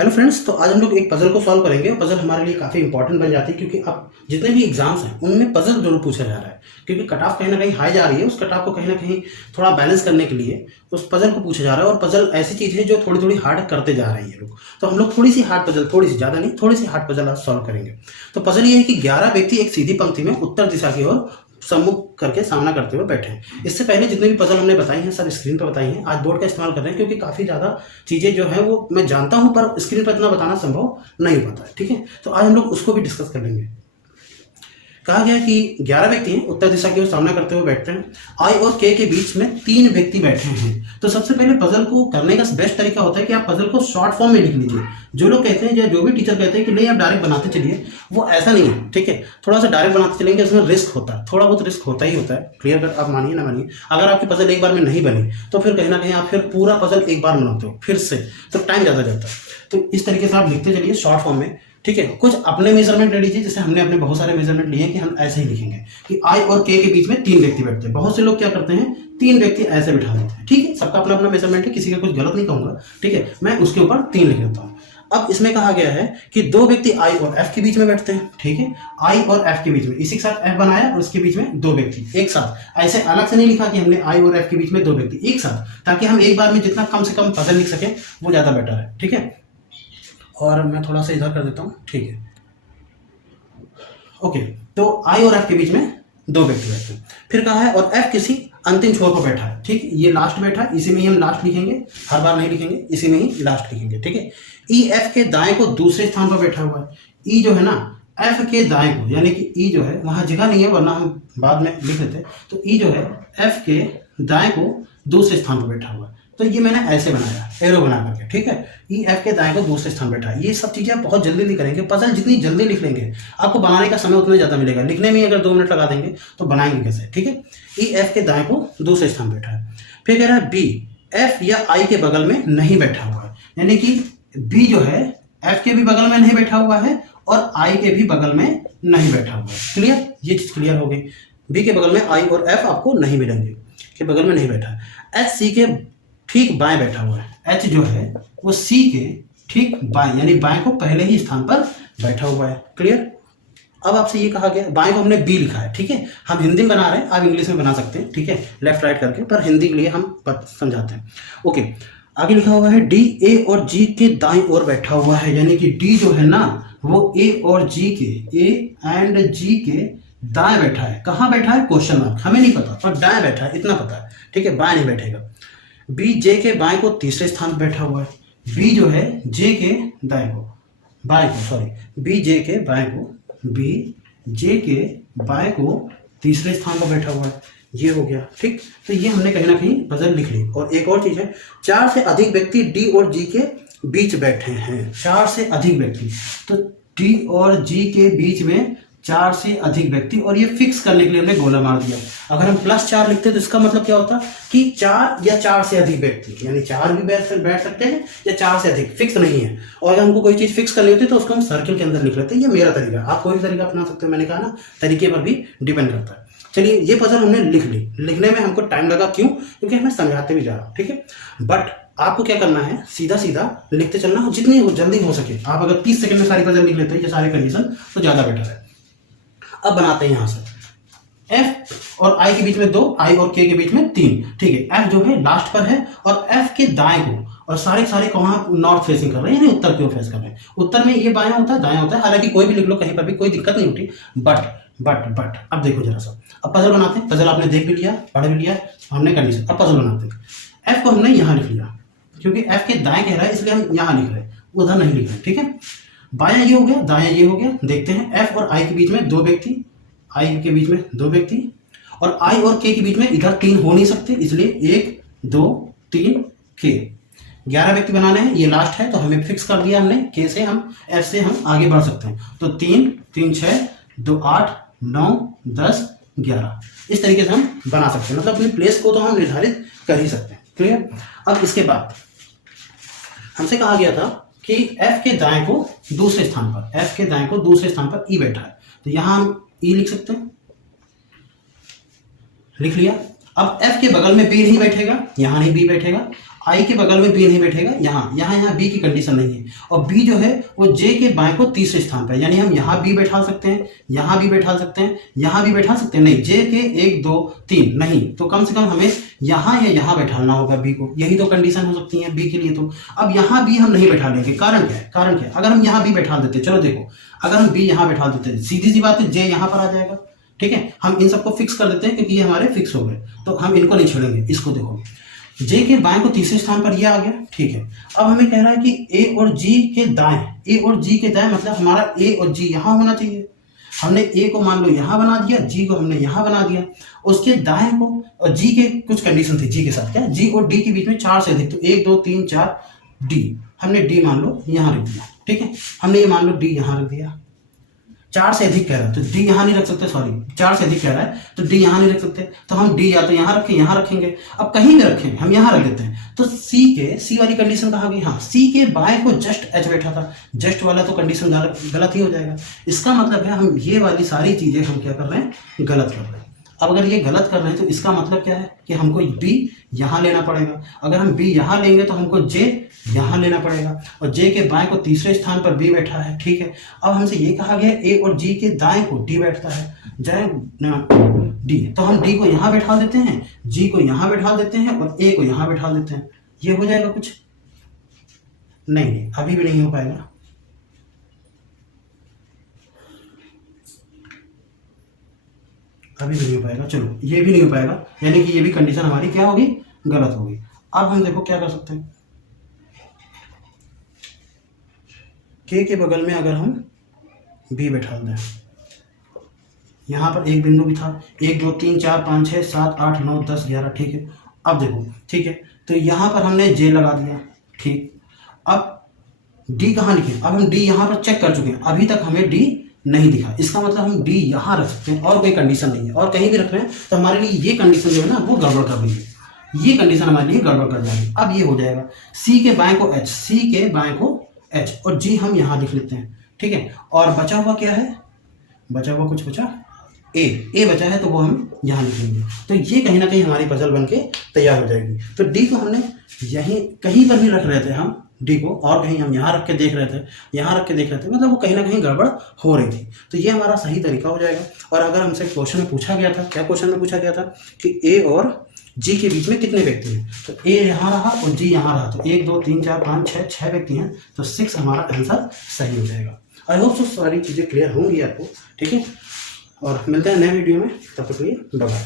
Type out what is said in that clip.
Hello friends, तो आज हम लोग एक पजल को सॉल्व करेंगे। पजल हमारे लिए काफ़ी इंपॉर्टेंट बन जाती है क्योंकि अब जितने भी एग्जाम्स हैं उनमें पजल जरूर पूछा जा रहा है, क्योंकि कट ऑफ कहीं ना कहीं हाई जा रही है। उस कट ऑफ को कहीं ना कहीं थोड़ा बैलेंस करने के लिए उस पजल को पूछा जा रहा है। और पजल ऐसी चीज़ है जो थोड़ी थोड़ी हार्ड करते जा रही है लोग। तो हम लोग थोड़ी सी हार्ड पजल, थोड़ी सी, ज़्यादा नहीं, थोड़ी सी हार्ड पजल आज सॉल्व करेंगे। तो पजल ये है कि 11 व्यक्ति एक सीधी पंक्ति में उत्तर दिशा की ओर सम्मुख करके सामना करते हुए बैठे हैं। इससे पहले जितने भी पजल हमने बताई हैं सब स्क्रीन पर बताई हैं। आज बोर्ड का इस्तेमाल कर रहे हैं क्योंकि काफ़ी ज़्यादा चीज़ें जो है वो मैं जानता हूं, पर स्क्रीन पर इतना बताना संभव नहीं हो पाता है। ठीक है, तो आज हम लोग उसको भी डिस्कस कर लेंगे। कहा गया कि 11 व्यक्ति हैं उत्तर दिशा की ओर सामना करते हुए बैठते हैं। आई और के के बीच में 3 व्यक्ति बैठे हैं। तो सबसे पहले पजल को करने का बेस्ट तरीका होता है कि आप पजल को शॉर्ट फॉर्म में लिख लीजिए। जो लोग कहते हैं या जो भी टीचर कहते हैं कि नहीं आप डायरेक्ट बनाते चलिए, वो ऐसा नहीं है। ठीक है, थोड़ा सा डायरेक्ट बनाते चलेंगे, उसमें रिस्क होता है, थोड़ा बहुत रिस्क होता ही होता है। क्लियर कट, आप मानिए ना मानिए। अगर आपकी पजल एक बार में नहीं बनी तो फिर कहीं ना कहीं आप फिर पूरा पजल एक बार बनाते हो फिर से, तो टाइम ज़्यादा जाता है। तो इस तरीके से आप लिखते चलिए शॉर्ट फॉर्म में। ठीक है, कुछ अपने मेजरमेंट ले लीजिए, जैसे हमने अपने बहुत सारे मेजरमेंट लिए हैं कि हम ऐसे ही लिखेंगे कि आई और के बीच में 3 व्यक्ति बैठते हैं। बहुत से लोग क्या करते हैं, 3 व्यक्ति ऐसे बिठा देते हैं। ठीक है, सबका अपना अपना मेजरमेंट है, किसी का कुछ गलत नहीं कहूंगा। ठीक है, मैं उसके ऊपर 3 लिख देता हूँ। अब इसमें कहा गया है कि 2 व्यक्ति आई और एफ के बीच में बैठते हैं। ठीक है, आई और एफ के बीच में, इसी के साथ एफ बनाया और उसके बीच में 2 व्यक्ति एक साथ। ऐसे अलग से नहीं लिखा कि हमने आई और एफ के बीच में 2 व्यक्ति एक साथ, ताकि हम एक बार में जितना कम से कम पजल लिख सके वो ज्यादा बेटर है। ठीक है, और मैं थोड़ा सा इधर कर देता हूँ। ठीक है, ओके, तो आई और एफ के बीच में 2 व्यक्ति बैठते हैं। फिर कहा है और एफ किसी अंतिम छोर पर बैठा है। ठीक, ये लास्ट बैठा है, इसी में ही हम लास्ट लिखेंगे, हर बार नहीं लिखेंगे, इसी में ही लास्ट लिखेंगे। ठीक है, ई एफ के दाएं को दूसरे स्थान पर बैठा हुआ है। ई जो है ना, एफ के दाएं को, यानी कि ई जो है वहां जगह नहीं है वरना हम बाद में लिख लेते। तो ई जो है एफ के दाएं को दूसरे स्थान पर बैठा हुआ है। तो ये मैंने ऐसे बनाया, एरो बना करके। ठीक है, ई एफ के दाएं को दूसरे स्थान बैठा है। ये सब चीजें आप बहुत जल्दी नहीं करेंगे। पजल जितनी जल्दी लिख लेंगे आपको बनाने का समय उतना ज्यादा मिलेगा। लिखने में अगर 2 मिनट लगा देंगे तो बनाएंगे कैसे। ठीक है, ई एफ के दाएं को दूसरे स्थान बैठा है। फिर कह रहा है बी एफ या आई के बगल में नहीं बैठा हुआ है, यानी कि बी जो है एफ के भी बगल में नहीं बैठा हुआ है और आई के भी बगल में नहीं बैठा हुआ है। क्लियर, ये चीज क्लियर हो गई। बी के बगल में आई और एफ आपको नहीं मिलेंगे, के बगल में नहीं बैठा। एच सी के ठीक बाएं बैठा हुआ है। एच जो है वो सी के ठीक बाएं, यानी बाएं को पहले ही स्थान पर बैठा हुआ है। क्लियर, अब आपसे ये कहा गया, बाएं को हमने बी लिखा है। ठीक है, हम हिंदी में बना रहे हैं, आप इंग्लिश में बना सकते हैं। ठीक है, लेफ्ट राइट करके, पर हिंदी के लिए हम समझाते हैं। ओके, आगे लिखा हुआ है डी ए और जी के दाएं ओर बैठा हुआ है, यानी कि डी जो है ना वो ए और जी के, ए एंड जी के दाएं बैठा है। कहाँ बैठा है, क्वेश्चन मार्क, हमें नहीं पता, पर दाएं बैठा है इतना पता है। ठीक है, बाएं नहीं बैठेगा। बी जे के बाएं को तीसरे स्थान पर बैठा हुआ है। बी जो है जे के दाएं को, बाएं को, सॉरी, बी जे के बाएं को, बी जे के बाएं को तीसरे स्थान पर बैठा हुआ है। ये हो गया। ठीक, तो ये हमने कहीं ना कहीं पजल लिख ली। और एक और चीज है, 4 से अधिक व्यक्ति डी और जी के बीच बैठे हैं। 4 से अधिक व्यक्ति, तो डी और जी के बीच में 4 से अधिक व्यक्ति, और ये फिक्स करने के लिए हमने गोला मार दिया। अगर हम +4 लिखते तो इसका मतलब क्या होता कि 4 या 4 से अधिक व्यक्ति, यानी 4 भी बैठ सकते हैं या 4 से अधिक, फिक्स नहीं है। और अगर हमको कोई चीज फिक्स करनी होती है तो उसको हम सर्किल के अंदर लिख लेते हैं। ये मेरा तरीका, आप कोई भी तरीका अपना सकते हो। मैंने कहा ना, तरीके पर भी डिपेंड करता है। चलिए, ये पजल हमने लिख ली। लिखने में हमको टाइम लगा, क्यों? क्योंकि हमें समझाते भी जा रहा हूँ। ठीक है, बट आपको क्या करना है, सीधा सीधा लिखते चलना, जितनी जल्दी हो सके। आप अगर 30 सेकंड में सारी पजल लिख लेते हैं, ये सारे कंडीशन, तो ज्यादा बेटर है। अब बनाते हैं यहां से, एफ और आई के बीच में 2, आई और के बीच में 3। ठीक है, एफ जो है लास्ट पर है और एफ के दाएं को, और सारे कहाँ नॉर्थ फेसिंग कर रहे हैं, यानी उत्तर की ओर फेस कर रहे हैं। उत्तर में ये बायां होता है, दायां होता है। हालांकि कोई भी लिख लो, कहीं पर भी कोई दिक्कत नहीं उठी। बट अब देखो जरा सा, अब पजल बनाते हैं। पजल आपने देख भी लिया, पढ़ भी लिया, हमने कंडीशन। अब पजल बनाते हैं। एफ को हमने यहाँ लिख लिया, क्योंकि एफ के दाएं कह रहा है इसलिए हम यहाँ लिख रहे हैं, उधर नहीं लिख रहे। ठीक है, बायां ये हो गया, दायां ये हो गया। देखते हैं, एफ और आई के बीच में 2 व्यक्ति, आई के बीच में 2 व्यक्ति, और आई और के बीच में इधर 3 हो नहीं सकते, इसलिए 1 2 3 के 11 व्यक्ति बनाने हैं। ये लास्ट है तो हमें फिक्स कर दिया हमने, के से हम, एफ से हम आगे बढ़ सकते हैं। तो 3 3 6 2 8 9 10 11, इस तरीके से हम बना सकते हैं। मतलब अपनी प्लेस को तो हम निर्धारित कर ही सकते हैं। क्लियर, अब इसके बाद हमसे कहा गया था कि एफ के दाएं को दूसरे स्थान पर, एफ के दाएं को दूसरे स्थान पर ई बैठा है। तो यहां हम ई लिख सकते हैं, लिख लिया। अब एफ के बगल में बी नहीं बैठेगा, यहां नहीं बी बैठेगा, आई के बगल में बी नहीं बैठेगा, यहाँ बी की कंडीशन नहीं है। और बी जो है वो जे के बाएं को तीसरे स्थान पर, यानी हम यहाँ बी बैठा सकते हैं, यहाँ भी बैठा सकते हैं, यहाँ भी बैठा सकते हैं, नहीं जे के 1 2 3 नहीं, तो कम से कम हमें यहाँ या यहाँ बैठाना होगा बी को, यही तो कंडीशन हो सकती है बी के लिए। तो अब यहाँ बी हम नहीं बैठा लेंगे, कारण क्या है, कारण क्या है, अगर हम यहाँ बी बैठा देते, चलो देखो अगर हम बी यहाँ बैठा देते, सीधी सी बात है जे यहाँ पर आ जाएगा, ठीक है। हम इन सबको फिक्स कर देते हैं क्योंकि ये हमारे फिक्स हो गए, तो हम इनको नहीं छोड़ेंगे। इसको देखो जे के बाएं को तीसरे स्थान पर ये आ गया, ठीक है। अब हमें कह रहा है कि ए और जी के दाएं, ए और जी के दाएं मतलब हमारा ए और जी यहाँ होना चाहिए। हमने ए को मान लो यहाँ बना दिया, जी को हमने यहाँ बना दिया, उसके दाएं को, और जी के कुछ कंडीशन थी जी के साथ, क्या जी और डी के बीच में 4 से अधिक, तो 1 2 3 4 डी, हमने डी मान लो यहाँ रख दिया, ठीक है। हमने ये मान लो डी यहाँ रख दिया, 4 से अधिक कह रहा है तो डी यहाँ नहीं रख सकते, सॉरी 4 से अधिक कह रहा है तो डी यहाँ नहीं रख सकते, तो हम डी या तो यहाँ रखें, यहाँ रखेंगे, अब कहीं भी रखें हम यहाँ रख देते हैं। तो सी वाली कंडीशन कहाँ गई, हाँ सी के बाएं को जस्ट एच बैठा था, जस्ट वाला तो कंडीशन गलत ही हो जाएगा। इसका मतलब है हम ये वाली सारी चीजें हम क्या कर रहे हैं, गलत कर रहे हैं। अब अगर ये गलत कर रहे हैं तो इसका मतलब क्या है कि हमको बी यहाँ लेना पड़ेगा, अगर हम बी यहाँ लेंगे तो हमको जे यहाँ लेना पड़ेगा, और जे के बाएं को तीसरे स्थान पर बी बैठा है, ठीक है। अब हमसे ये कहा गया ए और जी के दाएं को डी बैठता है, डी, तो हम डी को यहाँ बैठा देते हैं, जी को यहाँ बैठा देते हैं और ए को यहाँ बैठा देते हैं, ये हो जाएगा कुछ नहीं, अभी भी नहीं हो पाएगा। अभी भी नहीं हो पाएगा, चलो ये भी नहीं हो पाएगा, यानी कि ये भी कंडीशन हमारी क्या होगी, गलत होगी। अब हम देखो क्या कर सकते हैं, के बगल में अगर हम बी बैठा दें, यहाँ पर एक बिंदु भी था, 1 2 3 4 5 6 7 8 9 10 11, ठीक है। अब देखो, ठीक है, तो यहाँ पर हमने जे लगा दिया, ठीक। अब डी कहाँ लिखे, अब हम डी यहाँ पर चेक कर चुके हैं, अभी तक हमें डी नहीं दिखा, इसका मतलब हम डी यहाँ रख सकते हैं और कोई कंडीशन नहीं है, और कहीं भी रख रहे हैं तो हमारे लिए ये कंडीशन जो है ना वो गड़बड़ कर रही है, ये कंडीशन हमारे लिए गड़बड़ कर जाएगी। अब ये हो जाएगा सी के बाएं को एच, सी के बाएं को एच, और जी हम यहाँ लिख लेते हैं, ठीक है। और बचा हुआ क्या है, बचा हुआ कुछ बचा, ए बचा है तो वो हम यहाँ लिखेंगे, तो ये कहीं ना कहीं हमारी पजल बन के तैयार हो जाएगी। तो डी को हमने यहीं कहीं पर भी रख रहे थे हम डी को, और कहीं हम यहाँ रख के देख रहे थे, यहाँ रख के देख रहे थे, मतलब वो कहीं ना कहीं गड़बड़ हो रही थी, तो ये हमारा सही तरीका हो जाएगा। और अगर हमसे क्वेश्चन में पूछा गया था, क्या क्वेश्चन में पूछा गया था कि ए और जी के बीच में कितने व्यक्ति हैं, तो ए यहाँ रहा और जी यहाँ रहा, तो 1 2 3 4 5 6 व्यक्ति हैं, तो 6 हमारा आंसर सही हो जाएगा। आई होप सो सारी चीज़ें क्लियर होंगी आपको, ठीक है। और मिलते हैं नए वीडियो में, तब तक के लिए बाय बाय।